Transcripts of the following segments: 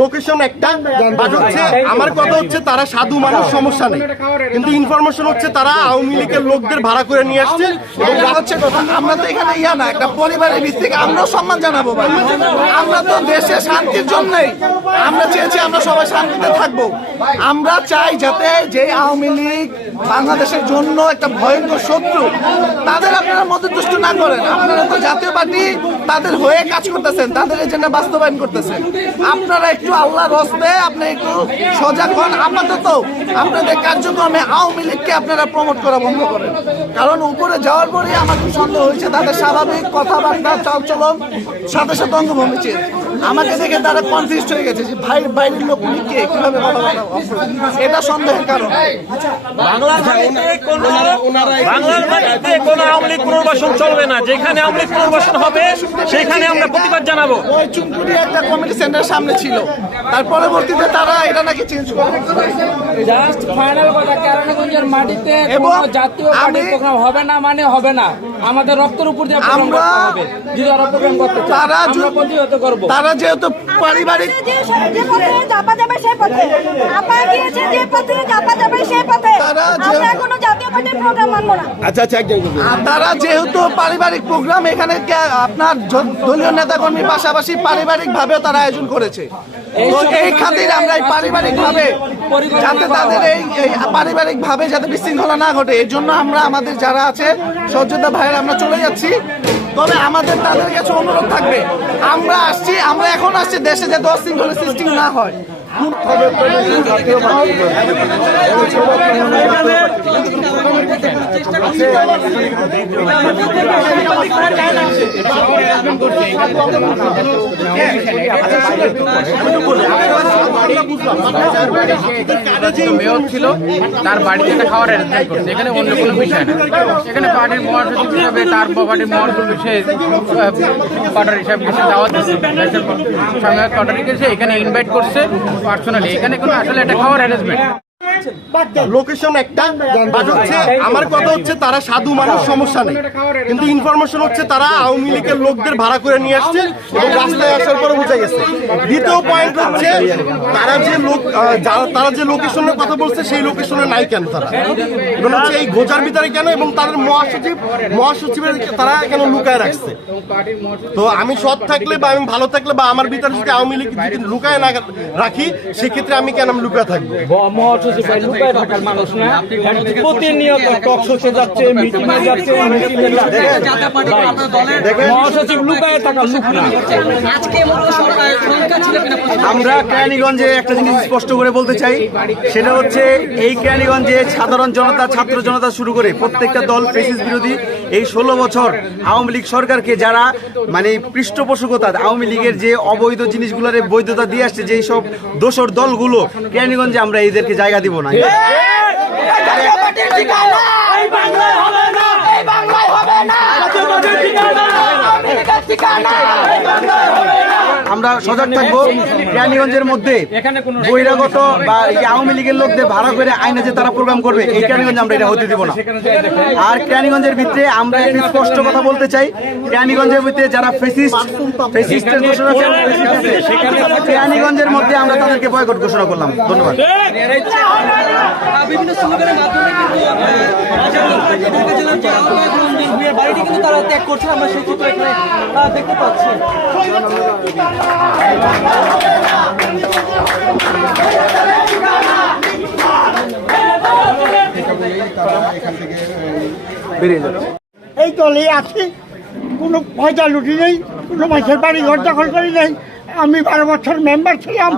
Location একটা, but হচ্ছে আমার কথা হচ্ছে তারা সাধু মানুষ, সমস্যা নেই, কিন্তু ইনফরমেশন হচ্ছে তারা আওয়ামী লীগের লোকদের ভাড়া করে নিয়ে আসছে। এটা হচ্ছে কথা, আমরা তো এখানে না একটা পরিবারের ভিত্তিতে আমরাও সম্মান জানাবো ভাই। আমরা তো দেশে শান্তির জন্যই আমরা চেয়েছি আমরা সবাই শান্তিতে থাকবো। আমরা চাই যাতে যে আওয়ামী লীগ বাংলাদেশের জন্য একটা ভয়ঙ্কর শত্রু, তাদের আপনারা মধ্যদুষ্ট না করেন। আপনারা তো জাতীয় পার্টি তাদের হয়ে কাজ করতেছেন, তাদের এজেন্ডা বাস্তবায়ন করতেছেন। আপনারা একটু আল্লাহর হস্তে আপনি একটু সজাগ হন। আপাতত আপনাদের কার্যক্রমে আওয়ামী লীগকে আপনারা প্রমোট করা বন্ধ করেন, কারণ উপরে যাওয়ার পরে আমার খুব সন্দেহ হয়েছে তাদের স্বাভাবিক কথাবার্তা চালচলন সাথে সাথে অঙ্গভঙ্গি চেয়ে আমাকে দেখে তারা কনফিউজ হয়ে গেছে যে ভাই বাইরের লোক উনি কে, কিভাবে এটা সন্দেহের কারণ। বাংলার মাটিতে কোনো আওয়ামী লীগ পুনর্বাসন চলবে না। যেখানে আওয়ামী লীগ পুনর্বাসন হবে সেখানে আমরা প্রতিবাদ জানাবো। ওই চুনপুরি একটা কমিটি সেন্টার সামনে ছিল, তার পরবর্তীতে তারা এটা নাকি চেঞ্জ করে। জাস্ট ফাইনাল কথা, কেরানীগঞ্জের মাটিতে কোনো জাতীয় পার্টি প্রোগ্রাম হবে না মানে হবে না। আমাদের রক্তের উপর দিয়ে প্রোগ্রাম করতে হবে। যদি ওরা প্রোগ্রাম করতে চায় আমরা প্রতিহত করব। তারা যেহেতু পারিবারিক যে পথে চাপা যাবে সেই পথে, আপনারা গিয়েছে যে পথে চাপা যাবে সেই পথে, আমরা কোনো জাতীয় পার্টির প্রোগ্রাম মানব না। আচ্ছা, তারা যেহেতু পারিবারিক প্রোগ্রাম এখানে আপনার দলীয় নেতাকর্মীর পাশাপাশি পারিবারিক ভাবেও তারা আয়োজন করেছে। তো এই খাতিরে আমরা এই পারিবারিক ভাবে যাতে তাদের এই পারিবারিক ভাবে যাতে বিশৃঙ্খলা না ঘটে, এই জন্য আমরা আমাদের যারা আছে সহযোদ্ধা ভাইয়েরা আমরা চলে যাচ্ছি। তবে আমাদের তাদের কাছে অনুরোধ থাকবে, আমরা আসছি, আমরা এখন আসছি দেশে যাতে অশৃঙ্খলা সৃষ্টি না হয়। মেয়র ছিল, তার বাড়ি থেকে খাওয়ার অ্যারেঞ্জমেন্ট করছে, এখানে অন্য কোনো বিষয় না। এখানে পার্টির মহাসচিব হিসাবে তার পার্টির মহাসচিব হিসেবে কোয়ার্টার হিসাবে দাওয়াত দিচ্ছে, কোয়ার্টার রেখেছে, এখানে ইনভাইট করছে পার্সোনালি। এখানে কোনো আসলে এটা খাওয়ার অ্যারেঞ্জমেন্ট লোকেশন একটা, বাট হচ্ছে আমার কথা হচ্ছে তারা সাধু মানুষ, সমস্যা নেই, কিন্তু ইনফরমেশন হচ্ছে তারা আওয়ামী লীগের লোকদের ভাড়া করে নিয়ে আসছে এবং রাস্তায় আসার পরে বোঝা গেছে। দ্বিতীয় পয়েন্ট হচ্ছে তারা যে লোকেশনের কথা বলছে সেই লোকেশনে নাই কেন তারা, এবং হচ্ছে এই গোজার ভিতরে কেন, এবং তাদের মহাসচিবের তারা কেন লুকায় রাখছে। তো আমি সৎ থাকলে বা আমি ভালো থাকলে বা আমার ভিতরে যদি আওয়ামী লীগ যদি লুকায় না রাখি, সেক্ষেত্রে আমি কেন লুকায় থাকবো? লুকায় থাকার মানুষ না, প্রতিনিয়ত টক শোতে যাচ্ছে, মিটিংয়ে যাচ্ছে, মহাসচিব লুকায় থাকার লোক না। আমরা কেরানীগঞ্জে একটা জিনিস স্পষ্ট করে বলতে চাই, সেটা হচ্ছে এই কেরানীগঞ্জে সাধারণ জনতা, ছাত্র জনতা শুরু করে প্রত্যেকটা দল ফেসিস বিরোধী এই 16 বছর আওয়ামী লীগ সরকারকে যারা মানে পৃষ্ঠপোষকতা, আওয়ামী লীগের যে অবৈধ জিনিসগুলোর বৈধতা দিয়ে আসছে যেই সব দোসর দলগুলো, কেরানীগঞ্জে আমরা এদেরকে জায়গা দিব না। আমরা সজাগ থাকবো। কেরানীগঞ্জের মধ্যে বহিরাগত বা আওয়ামী লীগের লোকদের ভাড়া করে আইনে যে তারা প্রোগ্রাম করবে, এই কেরানীগঞ্জে আমরা এটা হতে দিব না। আর কেরানীগঞ্জের ভিতরে আমরা একটা স্পষ্ট কথা বলতে চাই, কেরানীগঞ্জের ভিতরে যারা ফেসিস্টের ঘোষণা, কেরানীগঞ্জের মধ্যে আমরা তাদেরকে বয়কট ঘোষণা করলাম। ধন্যবাদ। বিভিন্ন স্লোগানের মাধ্যমে বাড়িটি কিন্তু তারা ত্যাগ করছে, আমরা সেই চিত্র এখানে দেখতে পাচ্ছি। এই দলে আছি, কোনো পয়সা লুটি নেই, কোনো মানুষের বাড়ি ঘর দখল করি নেই। আমি 12 বছর মেম্বার ছিলাম,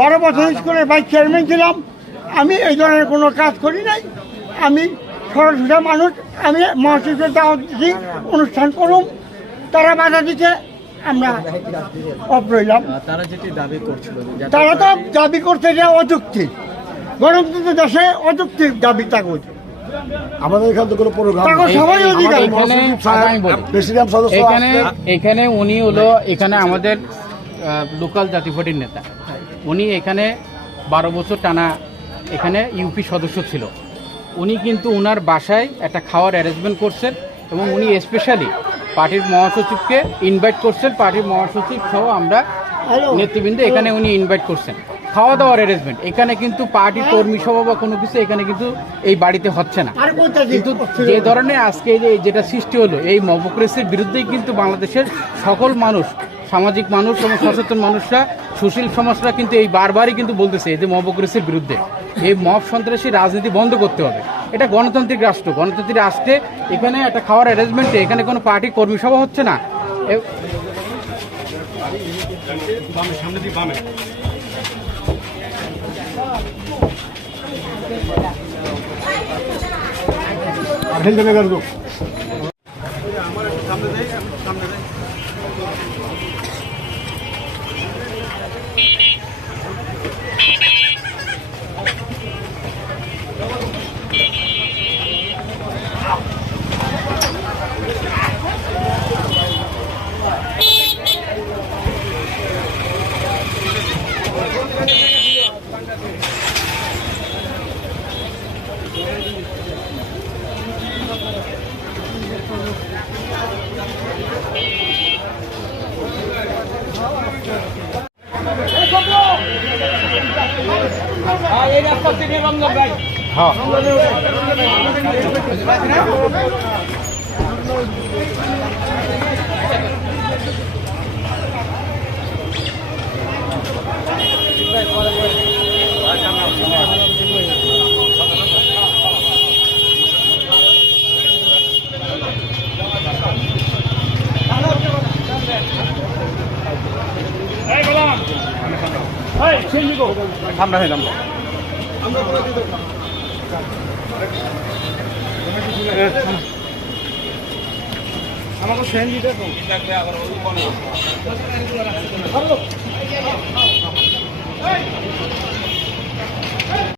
12 বছর স্কুলের ভাইস চেয়ারম্যান ছিলাম। আমি এই ধরনের কোনো কাজ করি নাই। আমি সরল মানুষ, আমি মহাসচিবের দাওয়াত দিচ্ছি অনুষ্ঠান করুম, তারা বাধা দিচ্ছে, আমরা অফ রইলাম। তারা তো দাবি করছে যে অযৌক্তিক, গণতন্ত্র দেশে অযৌক্তিক দাবি তাগজ। আমাদের এখানে তো কোনো প্রোগ্রাম এখানে উনি হলো এখানে আমাদের লোকাল জাতীয় পার্টির নেতা। উনি এখানে 12 বছর টানা এখানে ইউপি সদস্য ছিল। উনি কিন্তু ওনার বাসায় একটা খাওয়ার অ্যারেঞ্জমেন্ট করছেন এবং উনি স্পেশালি পার্টির মহাসচিবকে ইনভাইট করছেন। পার্টির মহাসচিব সহ আমরা নেতৃবৃন্দ এখানে উনি ইনভাইট করছেন। খাওয়া দাওয়ার অ্যারেঞ্জমেন্ট এখানে কিন্তু পার্টির কর্মী সভা বা কোনো কিছু এখানে কিন্তু এই বাড়িতে হচ্ছে না। কিন্তু যে ধরনের আজকে যেটা সৃষ্টি হলো এই মবক্রেসির বিরুদ্ধেই কিন্তু বাংলাদেশের সকল মানুষ, সামাজিক মানুষ এবং সচেতন মানুষরা, সুশীল সমাজরা কিন্তু এই বারবারই কিন্তু বলতেছে যে মবক্রেসির বিরুদ্ধে এই মব সন্ত্রাসী রাজনীতি বন্ধ করতে হবে। এটা গণতান্ত্রিক রাষ্ট্র, গণতান্ত্রিক রাষ্ট্রে এখানে একটা খাওয়ার অ্যারেঞ্জমেন্টে এখানে কোনো পার্টি কর্মী সভা হচ্ছে না। আমাকে সেন্ড দিতে